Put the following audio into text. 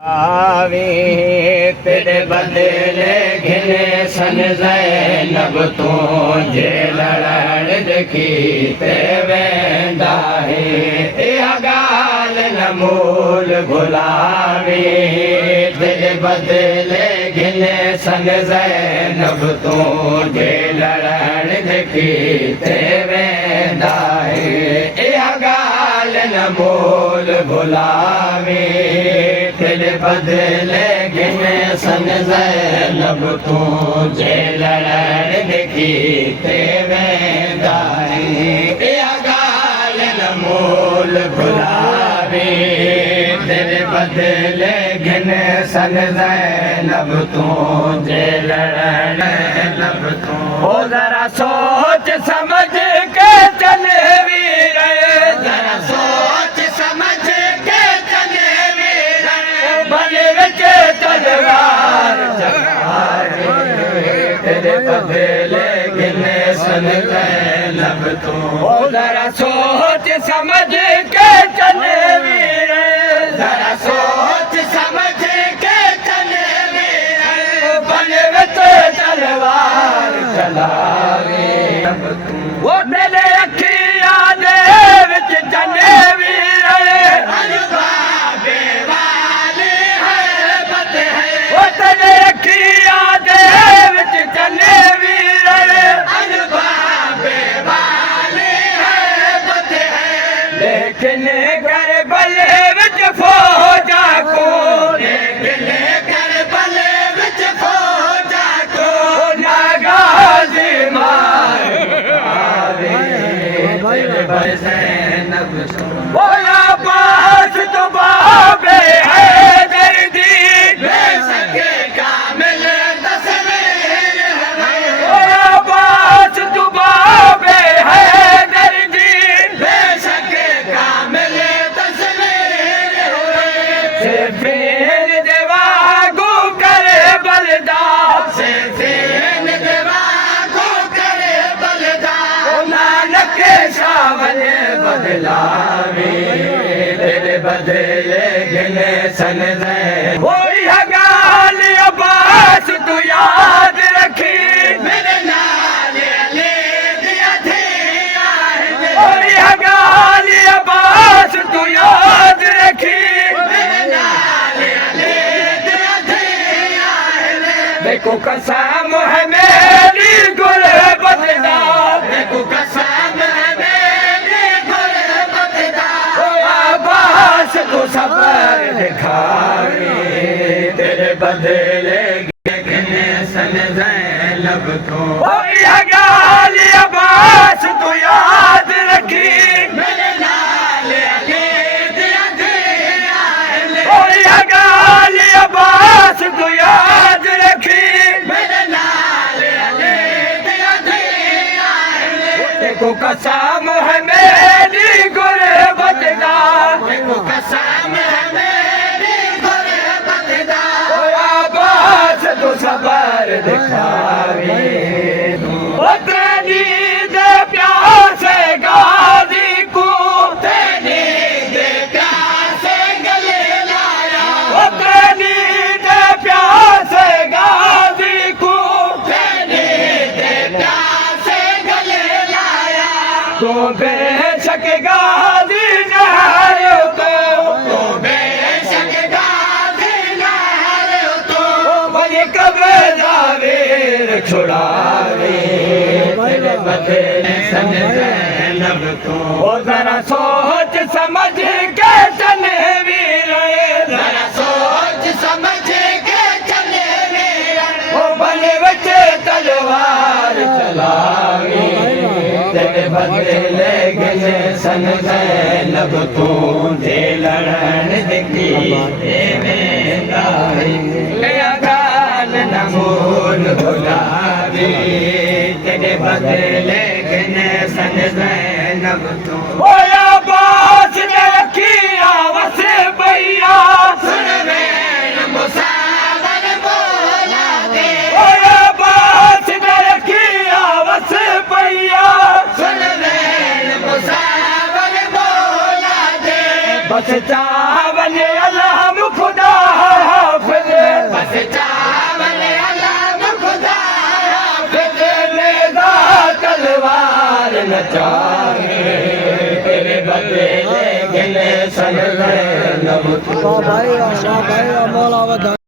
आवे तेरे बदले घिने सन ज़ैनब तो जे लड़ण देखी ते वेंदा है इहा ॻाल्हि न मूल भुलावे तेरे बदले घिने सन ज़ैनब तो जे लड़ण देखी ते वेंदा है इहा ॻाल्हि न मूल भुलावे तेरे बदले घिने सन ज़ैनब तू जे लड़ण देखी ते वेंदा है इहा ॻाल्हि न मूल भुलावे तेरे बदले घिने सन ज़ैनब तू जे लड़ण लब तू ओ जरा सोच समझ के चले वीर जरा सोच समझ के चले भले विच तलवार चलावे तेरे बदले घिने सन ज़ैनब तू ओ जरा सोच समझ के चले वीर जरा सोच समझ के चले वीर भले विच तलवार चलावे वो तेरे अखियां दे विच चले वीर लेकिन करबल विच फौजा को लेकिन करबल विच फौजा को ना गाज़ी मार आवे तेरे ज़ैनब ओ अब्बास तो बाबे हैदर दी बेशक कामिल तस्वीर ओ अब्बास तो बाबे हैदर दी बेशक कामिल तस्वीर से फेर देवागू करे बलदा से फेर देवागू करे बलदा नानक शावल बदलावे तेरे बदले घिने सन ज़ैनब वो इहा ॻाल्हि अब्बास तू याद रखी मेरे नाल अली दिया थिया ओ इहा ॻाल्हि अब्बास तू याद रखी मेरे नाल अली दिया थिया देखो कसम है मेरी गुरबत दा देखो कसम है मेरी गुरबत दा ओ अब्बास तू सबर दिखावे तेरे बदले घिने सन ज़ैनब तो ओ इहा ॻाल्हि अब्बास तू याद रखी मेरे नाल अली दिया थिया ओ इहा ॻाल्हि अब्बास तू याद रखी मेरे नाल अली दिया थिया देखो कसम है मेरी गुरबत दा देखो कसम है मेरी गुरबत दा ओ अब्बास तू सबर दिखावे ओ तेरी दे प्यासे गाज़ी को तेरी दे प्यासे गले लाया ओ तेरी दे प्यासे गाज़ी को तेरी दे प्यासे गले लाया तो बेशक गाज़ी नहायो तो बेशक गाज़ी नहायो तो भले कब्र जावे छुड़ावे तेरे बदले सन ज़ैनब तो ओ जरा सोच समझ के चले वीर जरा सोच समझ के चले वीर ओ भले विच तलवार चलावे तेरे बदले घिने सन ज़ैनब तू जे लड़ण देखी ते वेंदा है इहा ॻाल्हि न मूल भुलावे तेरे बदले घिने सन ज़ैनब तू ओ अब्बास ने रखिया वस भैया सुन वेन मुसावर बोला दे ओ अब्बास ने रखिया वस भैया सुन वेन मुसावर बोला दे बस चावल अल्लाह खुदा बचाए तेरे बदले गिले सजदे लब वाह भाई मौला